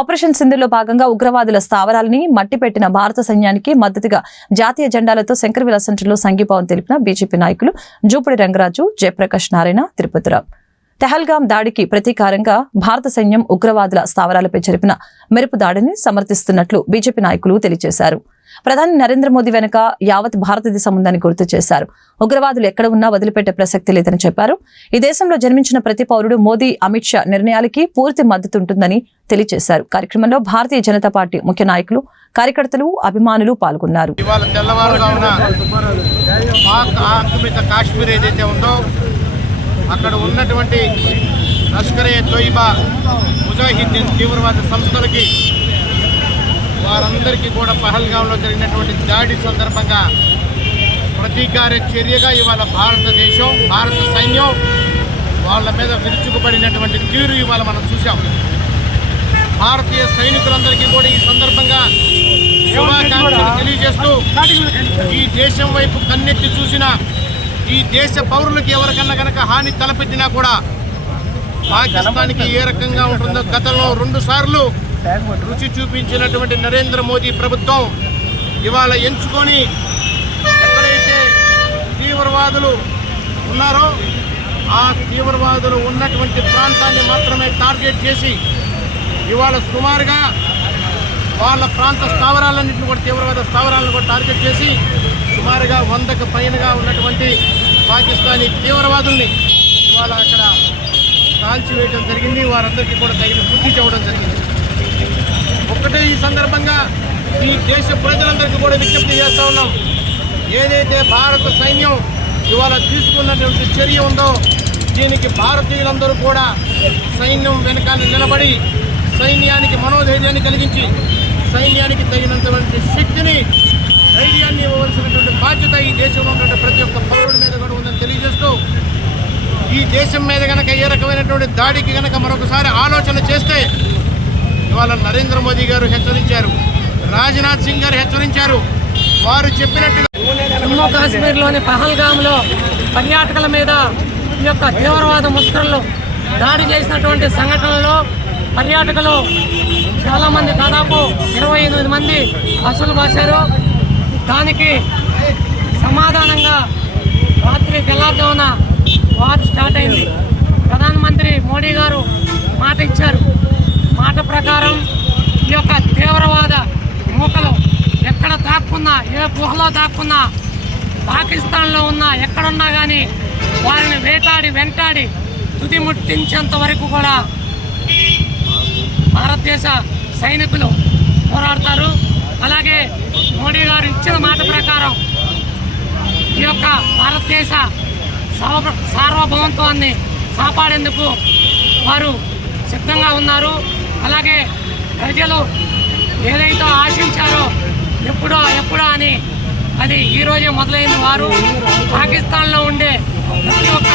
Operation సింధులో భాగంగా ఉగ్రవాదుల స్థావరాలని మట్టిపెట్టిన భారత సైన్యానికి మద్దతుగా జాతీయ జెండాలతో శంకరవిల సెంటర్లో సంఘీభావం తెలిపిన బీజేపీ నాయకులు జూపుడి రంగరాజు జయప్రకాష్ నారాయణ తిరుపతిరావు తెహల్గాం దాడికి ప్రతీకారంగా భారత సైన్యం ఉగ్రవాదుల స్థావరాలపై జరిపిన మెరుపు దాడిని సమర్థిస్తున్నట్లు బీజేపీ నాయకులు తెలియజేశారు. ప్రధాని నరేంద్ర మోదీ వెనుక యావత్ భారతదేశం ఉందని గుర్తు చేశారు. ఉగ్రవాదులు ఎక్కడ ఉన్నా వదిలిపెట్టే ప్రసక్తి లేదని చెప్పారు. ఈ దేశంలో జన్మించిన ప్రతి పౌరుడు మోదీ అమిత్ షా నిర్ణయాలకి పూర్తి మద్దతు ఉంటుందని తెలియజేశారు. కార్యక్రమంలో భారతీయ జనతా పార్టీ ముఖ్య నాయకులు కార్యకర్తలు అభిమానులు పాల్గొన్నారు. కాశ్మీర్ ఏదైతే ఉందో అక్కడ ఉన్నటువంటి లష్కరే తోయిబా ముజాహిద్దీన్ తీవ్రవాద సంస్థలకి వారందరికీ కూడా పహల్గాంలో జరిగినటువంటి దాడి సందర్భంగా ప్రతీకార చర్యగా ఇవాళ భారతదేశం భారత సైన్యం వాళ్ళ మీద విరుచుకుపడినటువంటి తీరు ఇవాళ మనం చూసాం భారతీయ సైనికులందరికీ కూడా ఈ సందర్భంగా శుభాకాంక్షలు తెలియజేస్తూ ఈ దేశం వైపు కన్నెత్తి చూసిన ఈ దేశ పౌరులకు ఎవరికన్నా కనుక హాని తలపెట్టినా కూడా పాకిస్తాన్కి ఏ రకంగా ఉంటుందో గతంలో రెండు సార్లు రుచి చూపించినటువంటి నరేంద్ర మోదీ ప్రభుత్వం ఇవాళ ఎంచుకొని ఎక్కడైతే తీవ్రవాదులు ఉన్నారో ఆ తీవ్రవాదులు ఉన్నటువంటి ప్రాంతాన్ని మాత్రమే టార్గెట్ చేసి ఇవాళ సుమారుగా వాళ్ళ ప్రాంత స్థావరాలన్నింటిని కూడా తీవ్రవాద స్థావరాలను కూడా టార్గెట్ చేసి సుమారుగా వందకు పైనగా ఉన్నటువంటి పాకిస్తానీ తీవ్రవాదుల్ని ఇవాళ అక్కడ కాల్చివేయడం జరిగింది. వారందరికీ కూడా తగిన బుద్ధి చెప్పడం జరిగింది. ఒకటే ఈ సందర్భంగా ఈ దేశ ప్రజలందరికీ కూడా విజ్ఞప్తి చేస్తూ ఉన్నాం. ఏదైతే భారత సైన్యం ఇవాళ తీసుకున్నటువంటి చర్య ఉందో దీనికి భారతీయులందరూ కూడా సైన్యం వెనకాల నిలబడి సైన్యానికి మనోధైర్యాన్ని కలిగించి సైన్యానికి తగినంతటువంటి శక్తిని ధైర్యాన్ని ఇవ్వవలసినటువంటి బాధ్యత ఈ దేశంలో ఉన్నటువంటి ప్రతి ఒక్క పౌరుడి మీద కూడా ఉందని తెలియజేస్తూ ఈ దేశం మీద కనుక ఏ రకమైనటువంటి దాడికి కనుక మరొకసారి ఆలోచన చేస్తే ఇవాళ నరేంద్ర మోదీ గారు హెచ్చరించారు. రాజ్నాథ్ సింగ్ గారు హెచ్చరించారు. వారు చెప్పినట్టుగా జమ్మూ కాశ్మీర్లోని పహల్గామ్లో పర్యాటకుల మీద ఈ యొక్క తీవ్రవాద ముష్కరులు దాడి చేసినటువంటి సంఘటనలో పర్యాటకులు చాలామంది దాదాపు ఇరవై ఎనిమిది మంది అసలు బాసారు దానికి సమాధానంగా రాత్రి తెల్లారుజామున వార్ స్టార్ట్ అయింది ప్రధానమంత్రి మోడీ గారు మాట ఇచ్చారు మాట ప్రకారం ఈ యొక్క తీవ్రవాద మూకలు ఎక్కడ దాక్కున్నా ఏ గుహలో దాక్కున్నా పాకిస్తాన్లో ఉన్నా ఎక్కడున్నా కానీ వారిని వేటాడి వెంటాడి తుది ముట్టించేంత వరకు కూడా భారతదేశ సైనికులు పోరాడతారు. అలాగే మోడీ గారు ఇచ్చిన మాట ప్రకారం ఈ యొక్క భారతదేశ సార్వభౌమత్వాన్ని కాపాడేందుకు వారు సిద్ధంగా ఉన్నారు. అలాగే ప్రజలు ఏదైతే ఆశించారో ఎప్పుడో అది ఈరోజే మొదలైన వారు. పాకిస్తాన్లో ఉండే ప్రతి ఒక్క